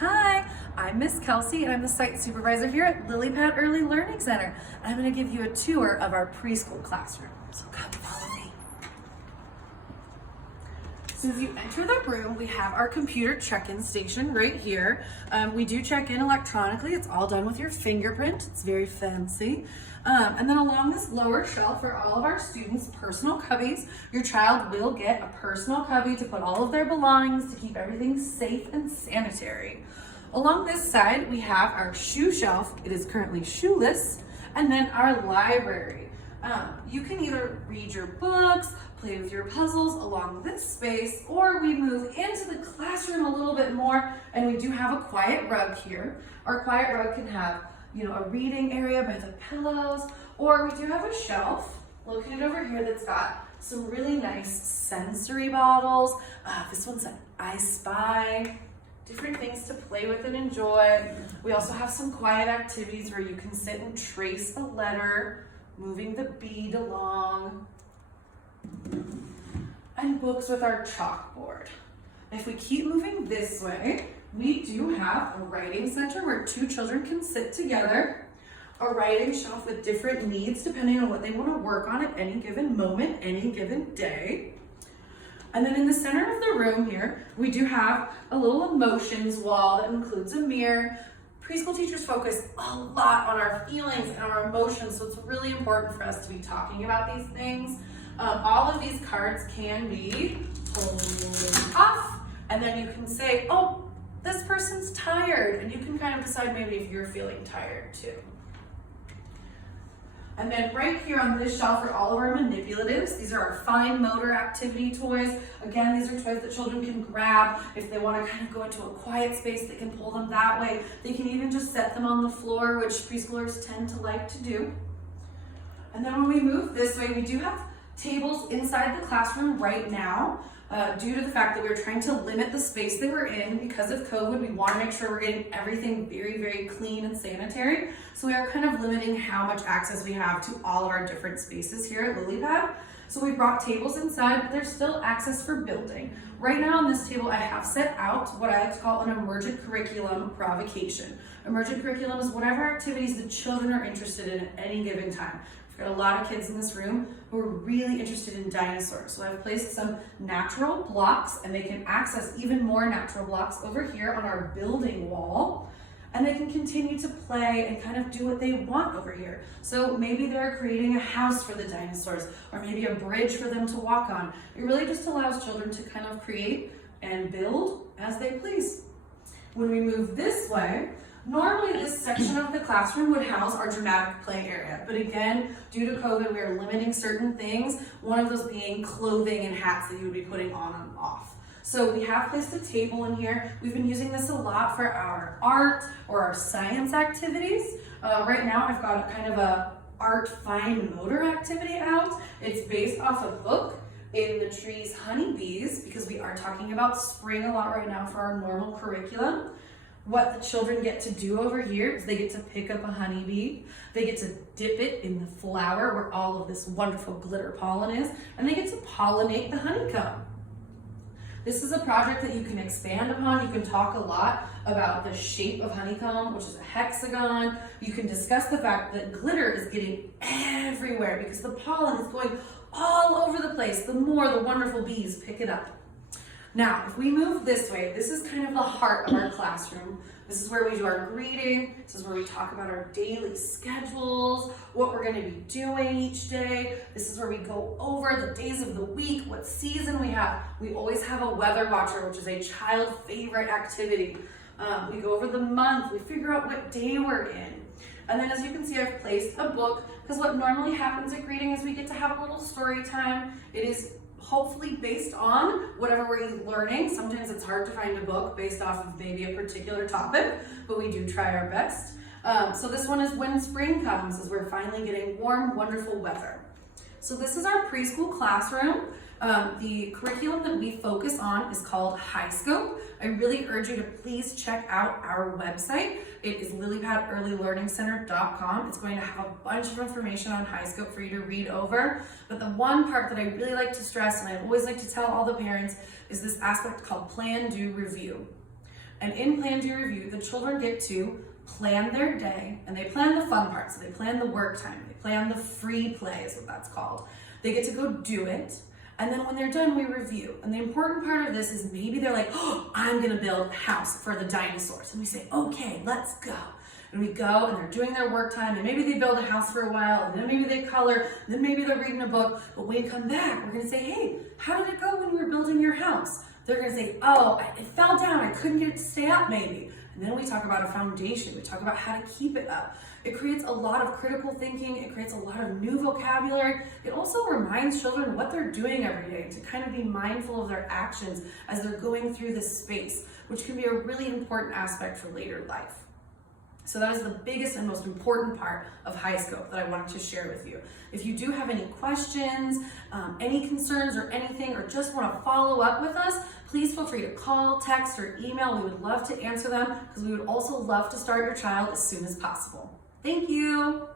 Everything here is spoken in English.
Hi, I'm Miss Kelsey and I'm the site supervisor here at Lily Pad Early Learning Center. I'm going to give you a tour of our preschool classroom. So come follow me. So as you enter the room, we have our computer check-in station right here. We do check in electronically. It's all done with your fingerprint. It's very fancy. And then along this lower shelf are all of our students' personal cubbies. Your child will get a personal cubby to put all of their belongings to keep everything safe and sanitary. Along this side, we have our shoe shelf. It is currently shoeless. And then our library. You can either read your books, play with your puzzles along this space, or we move into the classroom a little bit more, and we do have a quiet rug here. Our quiet rug can have, a reading area by the pillows, or we do have a shelf located over here that's got some really nice sensory bottles. This one's an I Spy. Different things to play with and enjoy. We also have some quiet activities where you can sit and trace a letter, moving the bead along, and books with our chalkboard. If we keep moving this way, we do have a writing center where two children can sit together, a writing shelf with different needs depending on what they want to work on at any given moment, any given day. And then in the center of the room here, we do have a little emotions wall that includes a mirror. Preschool teachers focus a lot on our feelings and our emotions, so it's really important for us to be talking about these things. All of these cards can be pulled off, and then you can say, oh, this person's tired, and you can kind of decide maybe if you're feeling tired too. And then right here on this shelf are all of our manipulatives. These are our fine motor activity toys. Again, these are toys that children can grab. If they want to kind of go into a quiet space, they can pull them that way. They can even just set them on the floor, which preschoolers tend to like to do. And then when we move this way, we do have tables inside the classroom right now. Due to the fact that we're trying to limit the space that we're in because of COVID, we want to make sure we're getting everything very, very clean and sanitary. So we are kind of limiting how much access we have to all of our different spaces here at Lily Pad. So we brought tables inside, but there's still access for building. Right now on this table, I have set out what I like to call an emergent curriculum provocation. Emergent curriculum is whatever activities the children are interested in at any given time. We've got a lot of kids in this room who are really interested in dinosaurs. So I've placed some natural blocks, and they can access even more natural blocks over here on our building wall. And they can continue to play and kind of do what they want over here. So maybe they're creating a house for the dinosaurs, or maybe a bridge for them to walk on. It really just allows children to kind of create and build as they please. When we move this way, normally this section of the classroom would house our dramatic play area, but again, due to COVID, we are limiting certain things, one of those being clothing and hats that you would be putting on and off. So we have placed a table in here. We've been using this a lot for our art or our science activities. Right now, I've got kind of a art fine motor activity out. It's based off a book, In the Trees Honeybees, because we are talking about spring a lot right now for our normal curriculum. What the children get to do over here is they get to pick up a honeybee, they get to dip it in the flower where all of this wonderful glitter pollen is, and they get to pollinate the honeycomb. This is a project that you can expand upon. You can talk a lot about the shape of honeycomb, which is a hexagon. You can discuss the fact that glitter is getting everywhere because the pollen is going all over the place. The more the wonderful bees pick it up. Now, if we move this way, this is kind of the heart of our classroom. This is where we do our greeting. This is where we talk about our daily schedules, what we're going to be doing each day. This is where we go over the days of the week, what season we have. We always have a weather watcher, which is a child favorite activity. We go over the month. We figure out what day we're in. And then as you can see, I've placed a book because what normally happens at greeting is we get to have a little story time. It is hopefully based on whatever we're learning. Sometimes it's hard to find a book based off of maybe a particular topic, but we do try our best. So this one is When Spring Comes, as we're finally getting warm, wonderful weather. So this is our preschool classroom. The curriculum that we focus on is called High Scope. I really urge you to please check out our website. It is lilypadearlylearningcenter.com. It's going to have a bunch of information on High Scope for you to read over. But the one part that I really like to stress, and I always like to tell all the parents, is this aspect called Plan, Do, Review. And in Plan, Do, Review, the children get to plan their day, and they plan the fun part. So they plan the work time, they plan the free play is what that's called. They get to go do it. And then when they're done, we review. And the important part of this is maybe they're like, oh, I'm gonna build a house for the dinosaurs. And we say, okay, let's go. And we go and they're doing their work time, and maybe they build a house for a while, and then maybe they color, and then maybe they're reading a book. But when we come back, we're gonna say, hey, how did it go when you were building your house? They're gonna say, oh, it fell down, I couldn't get it to stay up maybe. And then we talk about a foundation, we talk about how to keep it up. It creates a lot of critical thinking, it creates a lot of new vocabulary. It also reminds children what they're doing every day, to kind of be mindful of their actions as they're going through this space, which can be a really important aspect for later life. So that is the biggest and most important part of High Scope that I wanted to share with you. If you do have any questions, any concerns or anything, or just want to follow up with us, please feel free to call, text, or email. We would love to answer them because we would also love to start your child as soon as possible. Thank you.